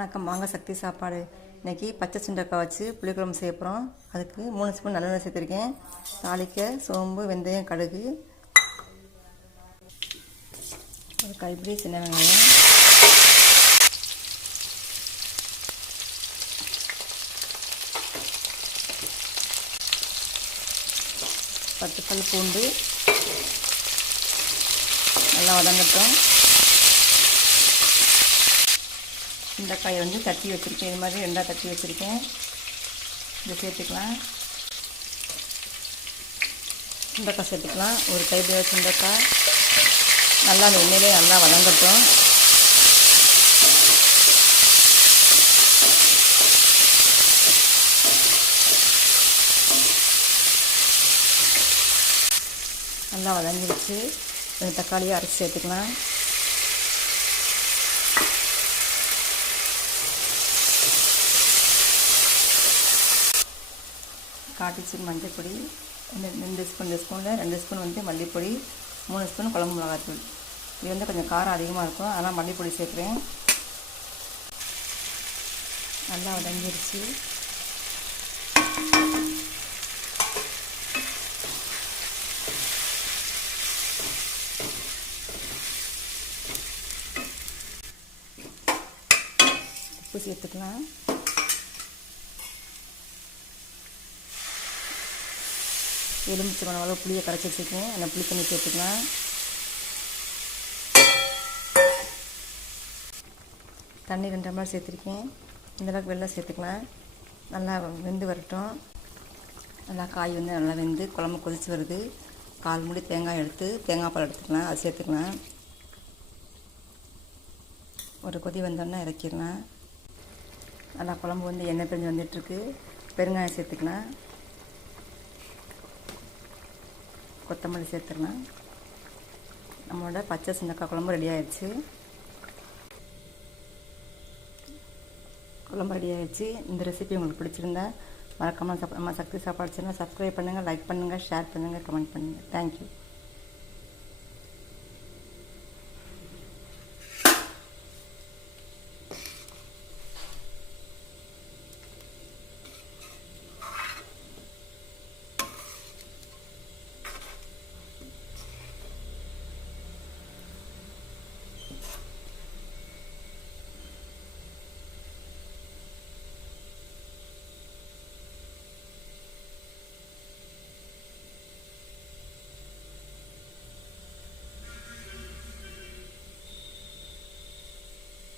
வணக்கம், வாங்க சக்தி சாப்பாடு. இன்றைக்கி பச்சை சுண்டக்காய் வச்சு புளிக்குழம்பு செய்ய போகிறோம். அதுக்கு 3 ஸ்பூன் நல்லெண்ணெய் சேர்த்துருக்கேன். தாளிக்க சோம்பு, வெந்தயம், கடுகு, ஒரு கைப்பிடி சின்ன வெங்காயம், பத்து பல் பூண்டு நல்லா வதங்கட்டும். சுண்டைக்காயை வந்து தட்டி வச்சுருக்கேன். இது மாதிரி 2 தட்டி வச்சுருக்கேன். இதை சேர்த்துக்கலாம். சுண்டைக்காய் சேர்த்துக்கலாம். ஒரு கைப்பிடி சுண்டைக்காய் நல்லா அந்த எண்ணெயிலே நல்லா வதங்கட்டும். நல்லா வதங்கிடுச்சு. தக்காளியை அரைச்சி சேர்த்துக்கலாம். காட்டு ஸ்பூன் மஞ்சள் பொடி, 2 ஸ்பூன், இந்த ஸ்பூனில் 2 ஸ்பூன் வந்து மல்லிப்பொடி, 3 ஸ்பூன் குழம்பு மிளகாத்தூள். இது வந்து கொஞ்சம் காரம் அதிகமாக இருக்கும், அதனால் மல்லிப்பொடி சேர்க்குறேன். நல்லா வதங்கிடுச்சு. உப்பு சேர்த்துக்கலாம். எலுமிச்சம்பழம் அளவு புளியை கரைச்சி வச்சுருக்கேன். அந்த புளி தண்ணி சேர்த்துக்கலாம். தண்ணி 2 டம்ளர் சேர்த்துருக்கேன். இந்தளவுக்கு வெல்லம் சேர்த்துக்கலாம். நல்லா வெந்து வரட்டும். நல்லா காய் வந்து நல்லா வெந்து குழம்பு கொதிச்சு வருது. 1/4 மூடி தேங்காய் எடுத்து தேங்காய் பால் எடுத்துக்கலாம். அது சேர்த்துக்கலாம். ஒரு கொதி வந்தோடனே இறக்கிடலாம். நல்லா குழம்பு வந்து எண்ணெய் பிரிஞ்சு வந்துட்டுருக்கு. பெருங்காயம் சேர்த்துக்கலாம். கொத்தமல்லி சேர்த்துடலாம். நம்மளோட பச்சை சுண்டக்காய் குழம்பு ரெடி ஆயிடுச்சு. குழம்பு ரெடி ஆயிடுச்சு. இந்த ரெசிபி உங்களுக்கு பிடிச்சிருந்தா மறக்காமல் நம்ம சக்தி சாப்பாடு சேனல் சப்ஸ்கிரைப் பண்ணுங்கள், லைக் பண்ணுங்கள், ஷேர் பண்ணுங்கள், கமெண்ட் பண்ணுங்கள். தேங்க்யூ.